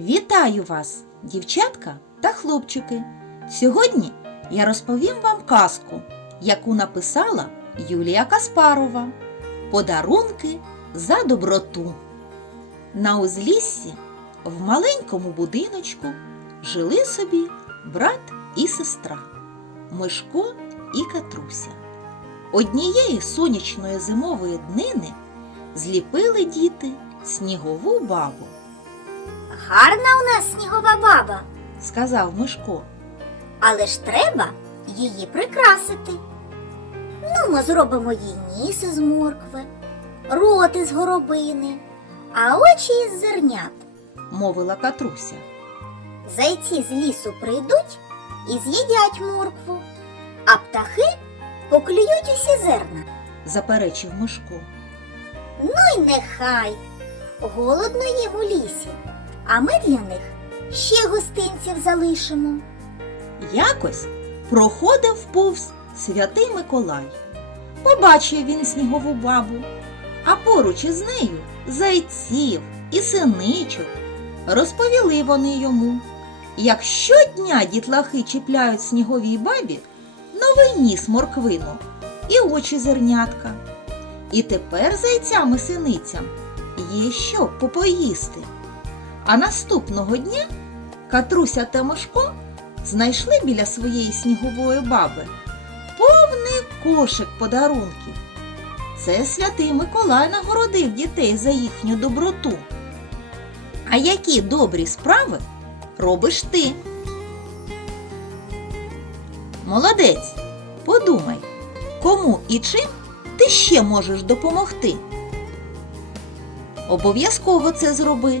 Вітаю вас, дівчатка та хлопчики! Сьогодні я розповім вам казку, яку написала Юлія Каспарова. Подарунки за доброту. На узліссі в маленькому будиночку жили собі брат і сестра Мишко і Катруся. Однієї сонячної зимової днини зліпили діти снігову бабу. Гарна у нас снігова баба, сказав Мишко. але ж треба її прикрасити. Ну, ми зробимо їй ніс із моркви, рот із горобини, а очі із зернят. мовила Катруся. Зайці з лісу прийдуть і з'їдять моркву, а птахи поклюють усі зерна. заперечив Мишко. Ну й нехай. Голодно їм у лісі, а ми для них ще гостинців залишимо. Якось проходив повз святий Миколай. Побачив він снігову бабу, а поруч із нею зайців і синичок. Розповіли вони йому, як щодня дітлахи чіпляють сніговій бабі новий ніс морквину і очі зернятка. І тепер зайцям і синицям є що попоїсти. А наступного дня Катруся та Мишко знайшли біля своєї снігової баби повний кошик подарунків. Це святий Миколай нагородив дітей за їхню доброту. А які добрі справи робиш ти? Молодець, подумай, кому і чим ти ще можеш допомогти? Обов'язково це зроби.